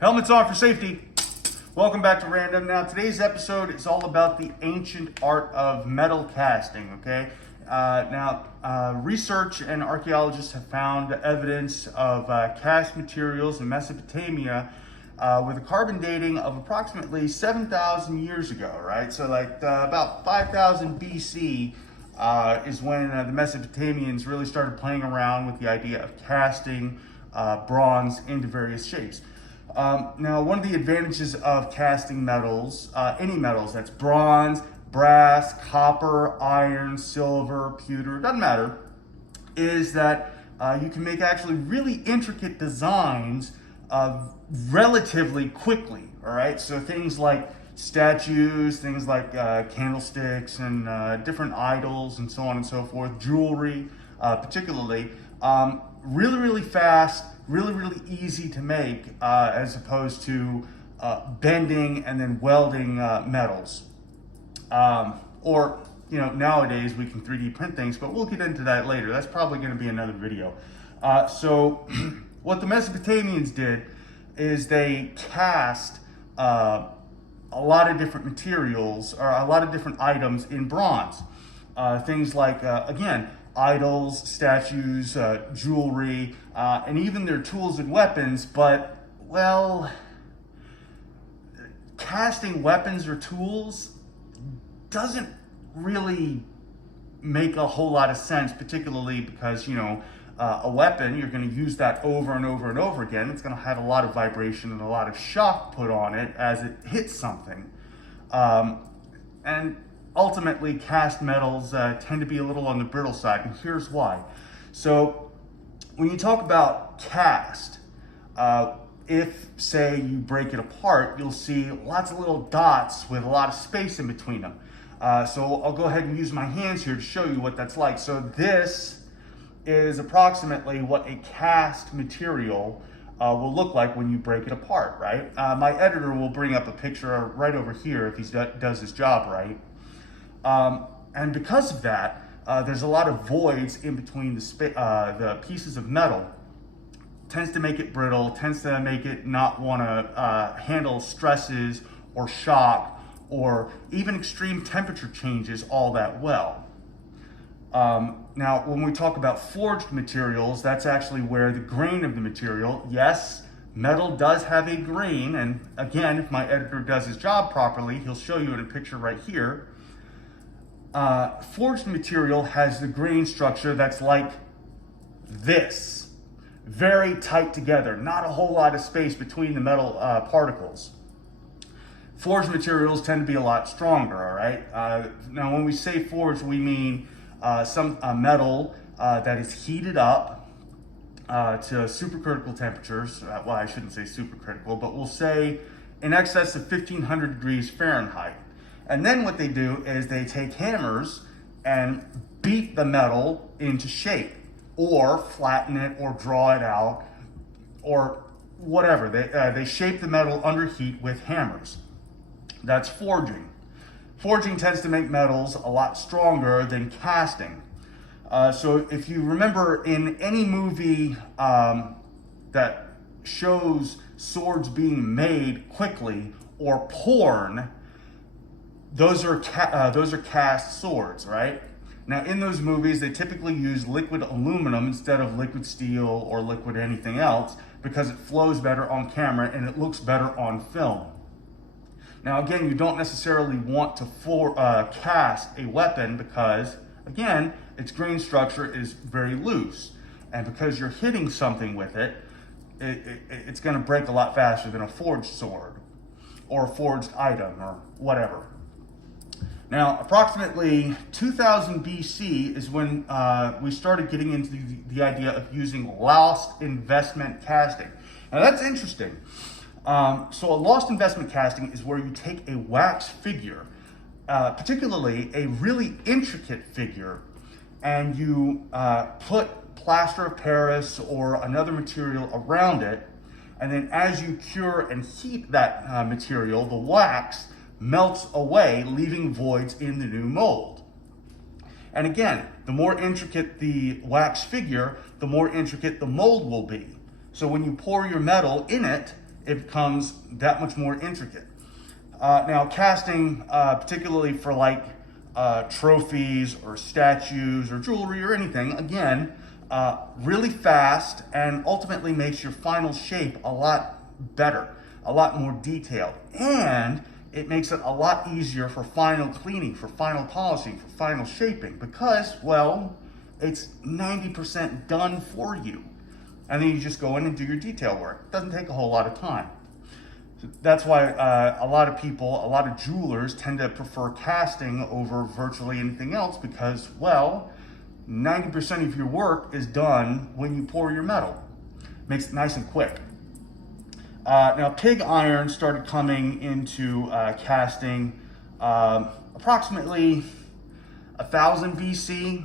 Helmets on for safety. Welcome back to Random. Now, today's episode is all about the ancient art of metal casting, okay? Research and archaeologists have found evidence of cast materials in Mesopotamia with a carbon dating of approximately 7,000 years ago, right? So about 5,000 BC is when the Mesopotamians really started playing around with the idea of casting bronze into various shapes. Now, one of the advantages of casting metals, any metals, that's bronze, brass, copper, iron, silver, pewter, doesn't matter, is that you can make actually really intricate designs relatively quickly, all right? So things like statues, things like candlesticks and different idols and so on and so forth, jewelry particularly, really fast, really easy to make as opposed to bending and then welding metals. Or, you know, nowadays we can 3D print things, but we'll get into that later. That's probably going to be another video. So what the Mesopotamians did is they cast a lot of different materials or a lot of different items in bronze. Things like, again, idols, statues, jewelry, and even their tools and weapons. But, well, casting weapons or tools doesn't really make a whole lot of sense, particularly because, you know, a weapon, you're going to use that over and over and over again. It's going to have a lot of vibration and a lot of shock put on it as it hits something. And ultimately, cast metals tend to be a little on the brittle side, and here's why. So when you talk about cast, if, say, you break it apart, you'll see lots of little dots with a lot of space in between them. So I'll go ahead and use my hands here to show you what that's like. So this is approximately what a cast material will look like when you break it apart, right? My editor will bring up a picture right over here if he does his job right. And because of that, there's a lot of voids in between the pieces of metal. Tends to make it brittle, tends to make it not want to handle stresses or shock or even extreme temperature changes all that well. Now, when we talk about forged materials, that's actually where the grain of the material, yes, metal does have a grain, and again, if my editor does his job properly, he'll show you in a picture right here. Forged material has the grain structure that's like this, very tight together, not a whole lot of space between the metal particles. Forged materials tend to be a lot stronger, all right? Now, when we say forged, we mean some metal that is heated up to supercritical temperatures. Well, I shouldn't say supercritical, but we'll say in excess of 1,500 degrees Fahrenheit. And then what they do is they take hammers and beat the metal into shape, or flatten it, or draw it out, or whatever. They shape the metal under heat with hammers. That's forging. Forging tends to make metals a lot stronger than casting. So if you remember in any movie that shows swords being made quickly, or porn, those are cast swords, right? Now, in those movies, they typically use liquid aluminum instead of liquid steel or liquid anything else because it flows better on camera and it looks better on film. Now, again, you don't necessarily want to cast a weapon because, again, its grain structure is very loose. And because you're hitting something with it, it's going to break a lot faster than a forged sword or a forged item or whatever. Now, approximately 2000 BC is when we started getting into the idea of using lost investment casting. Now, that's interesting. So a lost investment casting is where you take a wax figure, particularly a really intricate figure, and you put plaster of Paris or another material around it, and then as you cure and heat that material, the wax melts away, leaving voids in the new mold. And again, the more intricate the wax figure, the more intricate the mold will be. So when you pour your metal in it, it becomes that much more intricate. Now casting, particularly for like trophies or statues or jewelry or anything, again, really fast and ultimately makes your final shape a lot better, a lot more detailed. And it makes it a lot easier for final cleaning, for final polishing, for final shaping, because, well, it's 90% done for you. And then you just go in and do your detail work. It doesn't take a whole lot of time. That's why a lot of people, a lot of jewelers tend to prefer casting over virtually anything else, because, well, 90% of your work is done when you pour your metal. Makes it nice and quick. Now, pig iron started coming into casting approximately 1000 BC.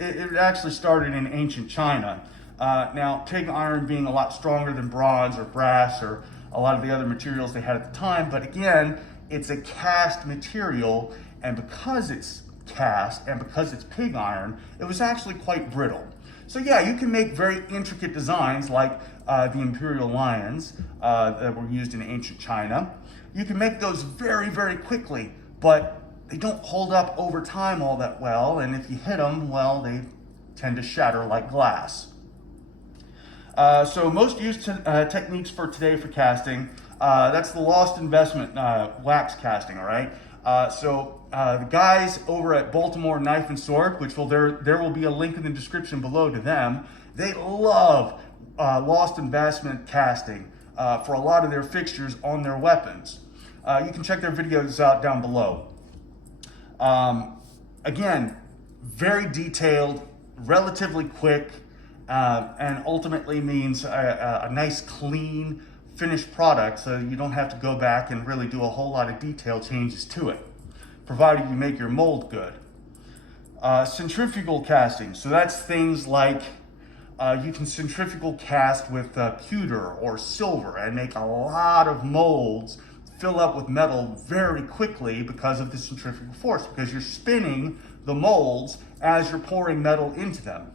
It actually started in ancient China. Now, pig iron being a lot stronger than bronze or brass or a lot of the other materials they had at the time, but again, it's a cast material, and because it's cast and because it's pig iron, it was actually quite brittle. So yeah, you can make very intricate designs like the imperial lions that were used in ancient China. You can make those very, very quickly, but they don't hold up over time all that well, and if you hit them, well, they tend to shatter like glass. So most used techniques for today for casting, that's the lost investment wax casting, all right? The guys over at Baltimore Knife and Sword, which there will be a link in the description below to them, they love lost investment casting for a lot of their fixtures on their weapons. You can check their videos out down below. Again, very detailed, relatively quick, and ultimately means a nice, clean, finished product, so you don't have to go back and really do a whole lot of detail changes to it, provided you make your mold good. Centrifugal casting, so that's things like you can centrifugal cast with pewter or silver and make a lot of molds fill up with metal very quickly because of the centrifugal force, because you're spinning the molds as you're pouring metal into them.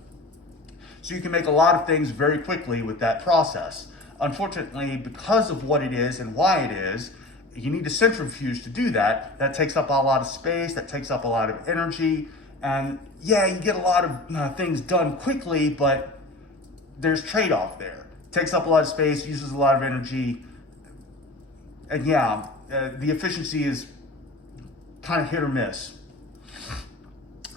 So you can make a lot of things very quickly with that process. Unfortunately, because of what it is and why it is, you need a centrifuge to do that. That takes up a lot of space, that takes up a lot of energy, and yeah, you get a lot of things done quickly, but there's trade-off there. It takes up a lot of space, uses a lot of energy, and yeah, the efficiency is kind of hit or miss.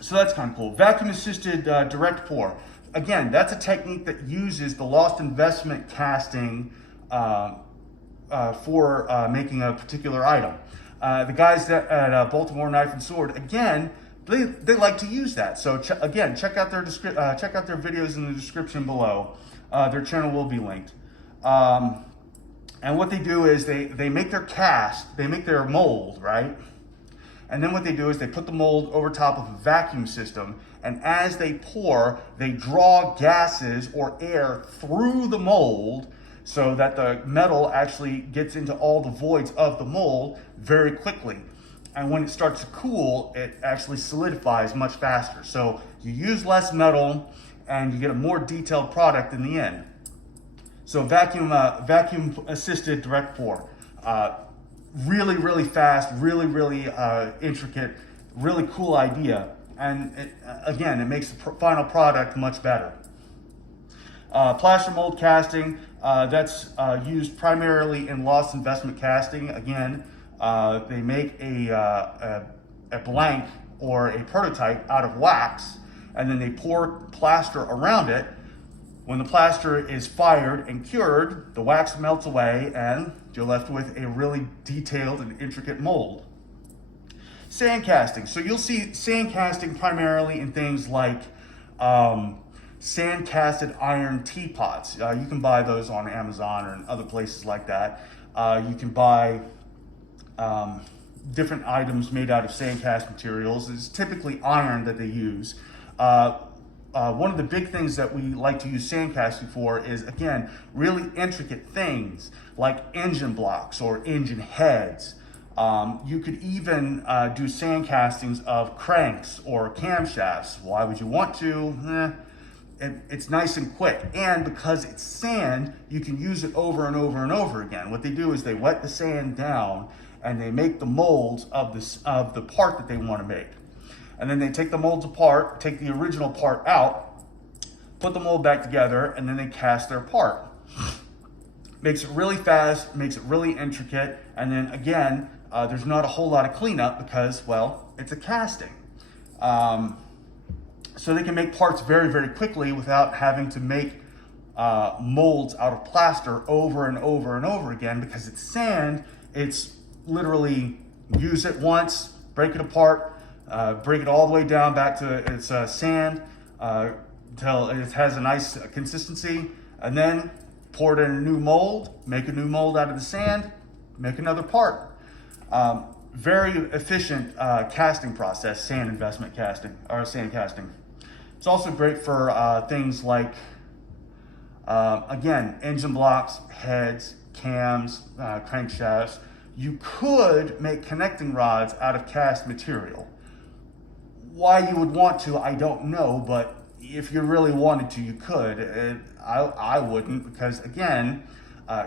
So that's kind of cool. Vacuum-assisted direct pour. Again, that's a technique that uses the lost investment casting for making a particular item. The guys at Baltimore Knife and Sword, again, they like to use that. So again, check out their videos in the description below. Their channel will be linked. And what they do is they make their cast, they make their mold, right? And then what they do is they put the mold over top of a vacuum system, and as they pour, they draw gases or air through the mold so that the metal actually gets into all the voids of the mold very quickly. And when it starts to cool, it actually solidifies much faster. So you use less metal and you get a more detailed product in the end. So vacuum assisted direct pour. Really, really fast, really, really intricate, really cool idea. And again, it makes the final product much better. Plaster mold casting, that's used primarily in lost investment casting. Again, they make a blank or a prototype out of wax, and then they pour plaster around it. When the plaster is fired and cured, the wax melts away and you're left with a really detailed and intricate mold. Sand casting. So you'll see sand casting primarily in things like sand casted iron teapots. You can buy those on Amazon or in other places like that. You can buy different items made out of sand cast materials. It's typically iron that they use. One of the big things that we like to use sand casting for is, again, really intricate things like engine blocks or engine heads. You could even do sand castings of cranks or camshafts. Why would you want to? it's nice and quick. And because it's sand, you can use it over and over and over again. What they do is they wet the sand down and they make the molds of the part that they want to make. And then they take the molds apart, take the original part out, put the mold back together, and then they cast their part. Makes it really fast, makes it really intricate, and then again, there's not a whole lot of cleanup because, well, it's a casting. So they can make parts very, very quickly without having to make molds out of plaster over and over and over again. Because it's sand, it's literally use it once, break it apart, break it all the way down back to its sand until it has a nice consistency, and then pour it in a new mold, make a new mold out of the sand, make another part. Very efficient casting process, sand investment casting, or sand casting. It's also great for things like, again, engine blocks, heads, cams, crankshafts. You could make connecting rods out of cast material. Why you would want to, I don't know, but if you really wanted to, you could. I wouldn't, because again,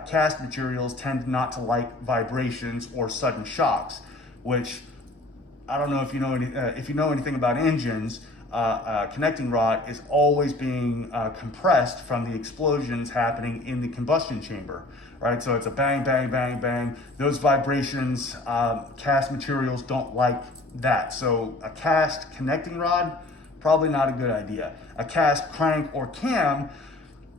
cast materials tend not to like vibrations or sudden shocks, which I don't know if you know anything about engines. Connecting rod is always being compressed from the explosions happening in the combustion chamber, right? So it's a bang, bang, bang, bang. Those vibrations, cast materials don't like that. So a cast connecting rod, probably not a good idea. A cast crank or cam,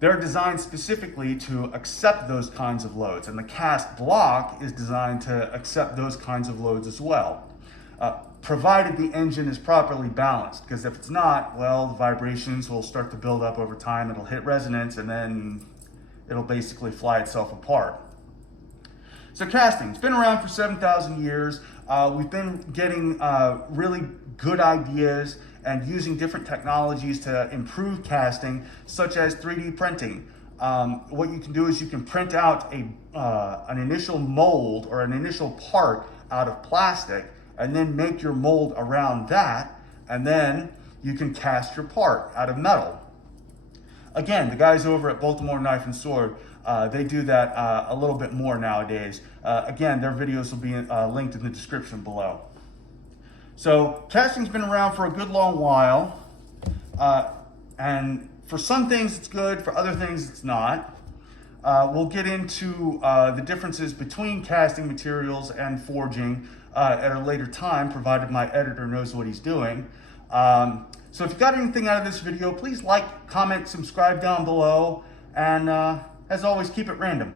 they're designed specifically to accept those kinds of loads, and the cast block is designed to accept those kinds of loads as well. Provided the engine is properly balanced, because if it's not, well, the vibrations will start to build up over time, it'll hit resonance, and then it'll basically fly itself apart. So casting, it's been around for 7,000 years. We've been getting really good ideas and using different technologies to improve casting, such as 3D printing. What you can do is you can print out an initial mold or an initial part out of plastic, and then make your mold around that, and then you can cast your part out of metal. Again, the guys over at Baltimore Knife and Sword, they do that a little bit more nowadays. Again, their videos will be linked in the description below. So casting's been around for a good long while, and for some things it's good, for other things it's not. We'll get into the differences between casting materials and forging at a later time, provided my editor knows what he's doing. So if you got anything out of this video, please like, comment, subscribe down below, and as always, keep it random.